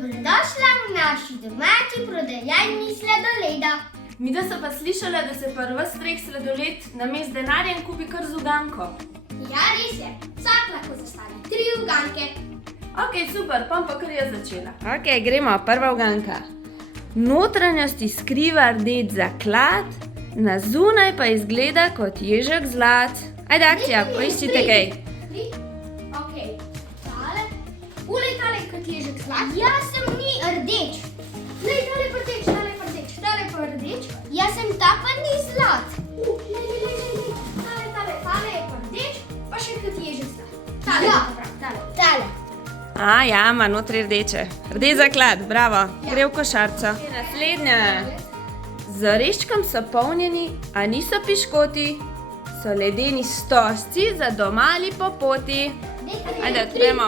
Dobrodošla v naši domači prodajalni sladoleda. Midva so pa slišala, da se prva streh sladoled namesto denarjem kupi kar z uganko. Ja, res je. Vsak lahko zastane 3 uganke. Ok, super, pa kar jaz začela. Ok, gremo, prva uganka. Notranjosti skriva rdeč zaklad, na zunaj pa izgleda kot ježek zlat. Ajde, akcija, poiščite kaj. Ok, tale. Ulej tale kot ježek zlat. Jaz sem ni rdeč. Lej, tale pa rdeč, tale pa rdeč, tale pa rdeč. Jaz sem ta pa ni zlat. Lej. Tale je pa rdeč, pa še kot ježek zlat. Tale pa prav, tale. A, ja, ima notri rdeče. Rdeč zaklad, bravo, gre v košarco. Naslednja. Z oreščkom so polnjeni, a niso piškoti. So ledeni stožci za doma ali po poti. Ajde, odpremo.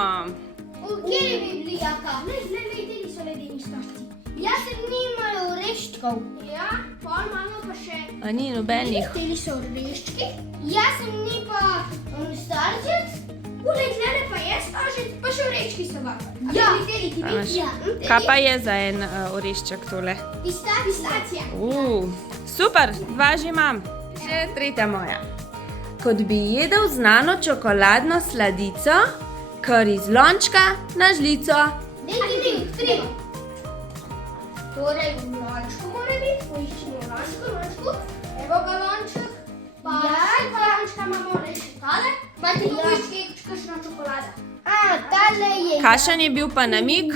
Kjer bi bili jaka? Lej, teli so ledeni stožci. Jaz sem nimala oreščkov. Ja, pol imamo pa še... A ni nobenih. Teli so oreščki. Jaz sem ni pa stožec. Ulej, tlele pa je stožec, pa še oreščki so vaka. Ja. Teli ti biti? Ja. Kaj pa je za en orešček tole? Pistacija. Super, 2 že imam. Še tretja moja. Kot bi jedel znano čokoladno sladico, kar iz lončka na žlico. Dej ti odkrimo. Torej, v lončku mora biti, poiščimo lončku. Evo ga lonček. Pa še pa lončka imamo še tale. Majte poiščke, kakšna čokolada. Tale je. Kakšen je bil pa namig?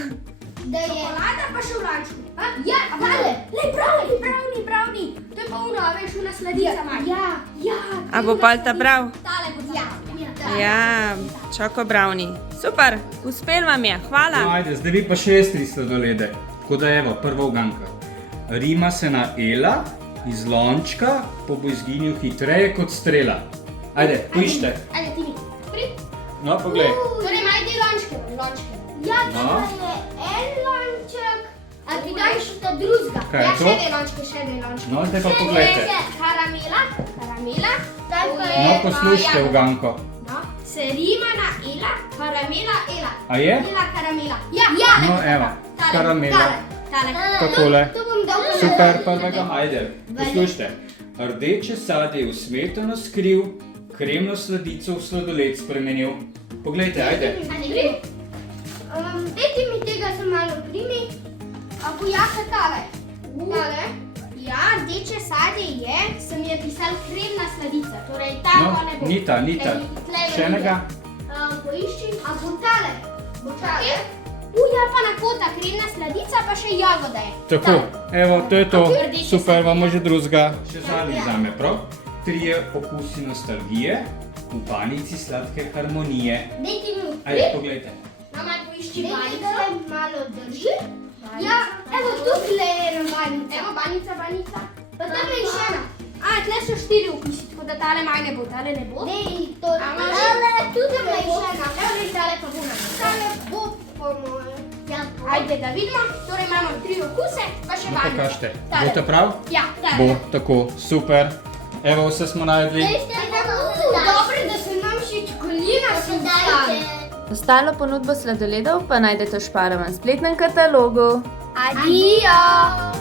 Čokolada pa še v lončku. Ja, tale. Lej, pravni. To je pa ono, veš, una sladica manj. Ja. A bo pol ta prav? Tale bo prav. Ja, čoko brownie. Super, uspel vam je, hvala. No, ajde, zdaj vi pa 6 sladolede. Tako da evo, prva uganka. Rima se na Ela, iz lončka, pa bo izginil hitreje kot strela. Ajde, poiščite. Ajde, ti mi. Pri. No, poglej. Torej, majte lončke. Ja, to je en lonček. A ti daj še ta drugega. Kaj je ja, to? Še dve lončke. No, zdaj pa poglejte. Karamela. No, poslušajte uganko. No, se rima na Ela, karamela, Ela. A je? Ela, karamela. Ja. No, evo, karamela. Tale. Takole. To bom dal. Super, prvega. Ajde, poslušajte. Rdeče sadje je v smetano skril, kremno sladico v sladoled spremenil. Poglejte, ajde. Dajte mi tega se malo primi. Ako jaka tale. Ja, rdeče sadje je, sem je pisal kremna sladica. Torej, ta No, pa ne bo. ni ta. Še enega. Poišči. A bo tale? Bo tale? Ja, pa na kota, kremna sladica, pa še jagoda je. Tako, evo, to je to. Rdeče Super, sadje. imamo že drugega. Še zadnji zame, prav? 3 okusi nostalgije, v banici sladke harmonije. Dajte mi Ajde, poglejte. Mama, poišči banico. Dajte mi malo drži. Ja, evo tukaj je banica. Evo banica. Pa tam je še ena. Tle so 4 okusi, tako da tale maj ne bo, tale ne bo. Nej, to je. Ale, tukaj je še ena. Evo, veš, tale pa bo na. Tale bo po moje. Ajde, da vidimo. Torej imamo 3 okuse, pa še No, banica. pokažite. Bo to prav? Ja, tale. Bo, tako, super. Evo, vse smo najdli. Dobro, da se nam še čokolina sedaj. Ostalo ponudbo sladoledov pa najdete v Šparovem spletnem katalogu. Adijo!